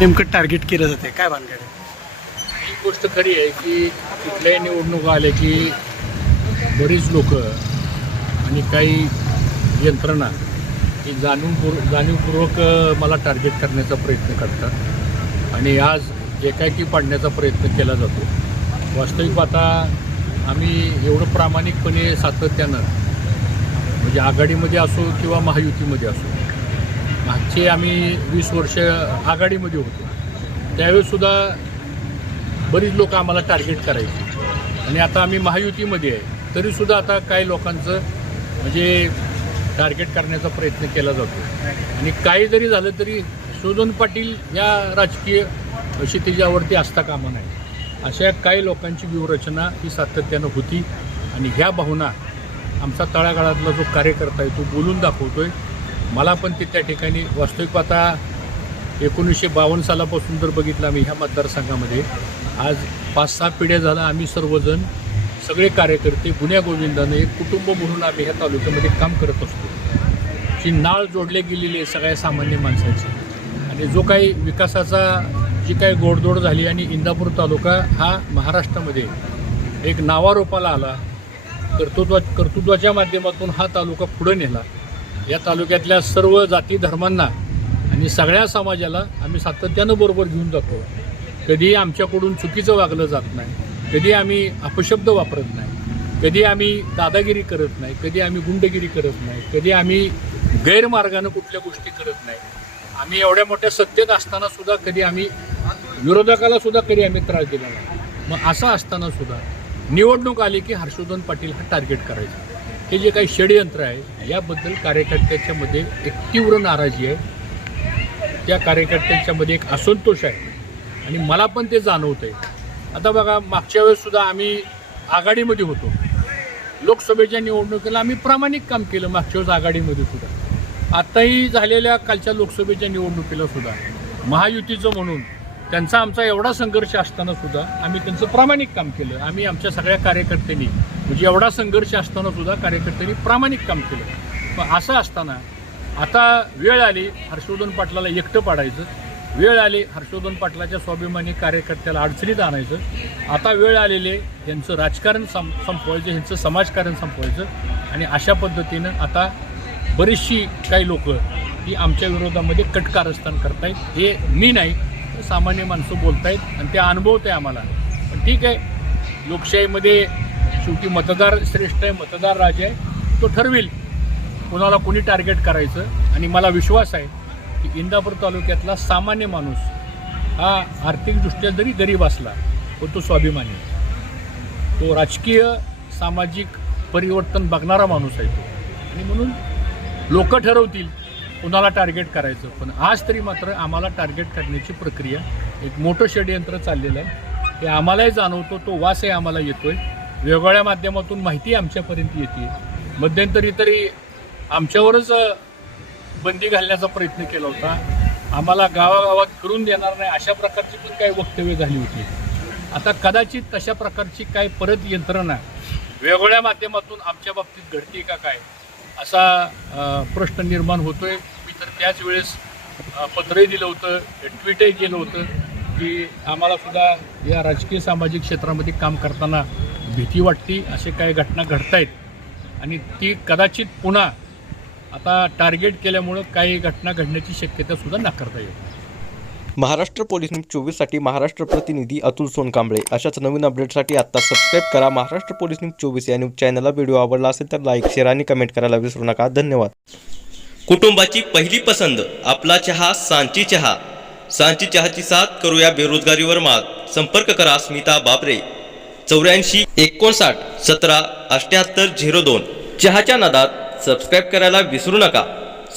नेमकं टार्गेट केलं जाते काय भानगड एक ही गोष्ट खरी आहे की कुठल्याही निवडणूक आल्या की बरीच लोक आणि काही यंत्रणा ही जाणून जाणीवपूर्वक मला टार्गेट करण्याचा प्रयत्न करतात आणि आज जे की पाडण्याचा प्रयत्न केला जातो वास्तविक आता आम्ही एवढं प्रामाणिकपणे सातत्यानं म्हणजे आघाडीमध्ये असो किंवा महायुतीमध्ये असो मागचे आम्ही वीस वर्ष आघाडीमध्ये होतो त्यावेळेसुद्धा बरीच लोक आम्हाला टार्गेट करायची आणि आता आम्ही महायुतीमध्ये आहे तरीसुद्धा आता काही लोकांचं म्हणजे टार्गेट करण्याचा प्रयत्न केला जातो आणि काही जरी झालं तरी सुदन पाटील या राजकीय क्षितिजावरती असता कामा नाही अशा काही लोकांची व्यूहरचना ही सातत्यानं होती आणि ह्या भावना आमचा तळागाळातला जो कार्यकर्ता आहे तो बोलून आहे मला पण ते त्या ठिकाणी वास्तविक आता एकोणीसशे बावन्न सालापासून जर बघितलं आम्ही ह्या मतदारसंघामध्ये आज पाच सहा पिढ्या झाला आम्ही सर्वजण सगळे कार्यकर्ते गुन्ह्या गोविंदाने एक कुटुंब म्हणून आम्ही ह्या तालुक्यामध्ये काम करत असतो जी नाळ जोडले गेलेली आहे सगळ्या सामान्य माणसांची आणि जो काही विकासाचा जी काही गोडदोड झाली आणि इंदापूर तालुका हा महाराष्ट्रामध्ये एक नावारोपाला आला कर्तृत्वा कर्तृत्वाच्या माध्यमातून हा तालुका पुढे नेला या तालुक्यातल्या सर्व जाती धर्मांना आणि सगळ्या समाजाला आम्ही सातत्यानं बरोबर घेऊन जातो कधी आमच्याकडून चुकीचं वागलं जात नाही कधी आम्ही अपशब्द वापरत नाही कधी आम्ही दादागिरी करत नाही कधी आम्ही गुंडगिरी करत नाही कधी आम्ही गैरमार्गानं कुठल्या गोष्टी करत नाही आम्ही एवढ्या मोठ्या सत्तेत असताना सुद्धा कधी आम्ही विरोधकाला सुद्धा कधी आम्ही त्रास दिला नाही मग असं असताना सुद्धा निवडणूक आली की हर्षवर्धन पाटील हा टार्गेट करायचा हे जे काही षडयंत्र आहे याबद्दल कार्यकर्त्याच्यामध्ये एक तीव्र नाराजी आहे त्या कार्यकर्त्यांच्यामध्ये एक असंतोष आहे आणि मला पण ते जाणवत आहे आता बघा मागच्या वेळेससुद्धा आम्ही आघाडीमध्ये होतो लोकसभेच्या निवडणुकीला आम्ही प्रामाणिक काम केलं मागच्या वेळेस आघाडीमध्ये सुद्धा आत्ताही झालेल्या कालच्या लोकसभेच्या निवडणुकीला सुद्धा महायुतीचं म्हणून त्यांचा आमचा एवढा संघर्ष असताना सुद्धा आम्ही त्यांचं प्रामाणिक काम केलं आम्ही आमच्या सगळ्या कार्यकर्त्यांनी म्हणजे एवढा संघर्ष असताना सुद्धा कार्यकर्त्यांनी प्रामाणिक काम केलं पण असं असताना आता वेळ आली हर्षवर्धन पाटलाला एकटं पाडायचं वेळ आली हर्षवर्धन पाटलाच्या स्वाभिमानी कार्यकर्त्याला अडचणीत आणायचं आता वेळ आलेले यांचं राजकारण सं संपवायचं ह्यांचं समाजकारण संपवायचं आणि अशा पद्धतीनं आता बरीचशी काही लोकं ही आमच्या विरोधामध्ये कटकारस्थान करतायत हे मी नाही सामान्य माणसं बोलत आहेत आणि ते अनुभवत आहे आम्हाला पण ठीक आहे लोकशाहीमध्ये शेवटी मतदार श्रेष्ठ आहे मतदार राजा आहे तो ठरविल कोणाला कोणी टार्गेट करायचं आणि मला विश्वास आहे की इंदापूर तालुक्यातला सामान्य माणूस हा आर्थिकदृष्ट्या जरी गरीब असला व तो स्वाभिमानी तो राजकीय सामाजिक परिवर्तन बघणारा माणूस आहे तो आणि म्हणून लोक ठरवतील कुणाला टार्गेट करायचं पण आज तरी मात्र आम्हाला टार्गेट करण्याची प्रक्रिया एक मोठं षडयंत्र चाललेलं आहे हे आम्हालाही जाणवतो तो वासही आम्हाला येतोय वेगवेगळ्या माध्यमातून माहिती आमच्यापर्यंत येते मध्यंतरी तरी आमच्यावरच बंदी घालण्याचा प्रयत्न केला होता आम्हाला गावागावात करून देणार नाही अशा प्रकारची पण काही वक्तव्य झाली होती आता कदाचित तशा प्रकारची काय परत यंत्रणा वेगवेगळ्या माध्यमातून आमच्या बाबतीत घडते का काय असा प्रश्न निर्माण होतो आहे मी तर त्याच वेळेस पत्रही दिलं होतं ट्विटही केलं होतं की आम्हाला सुद्धा या राजकीय सामाजिक क्षेत्रामध्ये काम करताना भीती वाटती असे काही घटना घडत आहेत आणि ती कदाचित पुन्हा आता टार्गेट केल्यामुळं काही घटना घडण्याची शक्यतासुद्धा नाकारता येते महाराष्ट्र पोलीस न्यूज चोवीससाठी महाराष्ट्र प्रतिनिधी अतुल सोनकांबळे अशाच नवीन अपडेटसाठी आत्ता सबस्क्राईब करा महाराष्ट्र पोलीस न्यूज चोवीस या न्यूज चॅनलला व्हिडिओ आवडला असेल तर लाईक शेअर आणि कमेंट करायला विसरू नका धन्यवाद कुटुंबाची पहिली पसंद आपला चहा सांची चहा सांची चहाची साथ करूया बेरोजगारीवर मात संपर्क करा स्मिता बापरे चौऱ्याऐंशी एकोणसाठ सतरा अठ्याहत्तर झिरो दोन चहाच्या नादात सबस्क्राईब करायला विसरू नका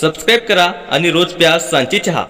सबस्क्राईब करा आणि रोज प्या सांची चहा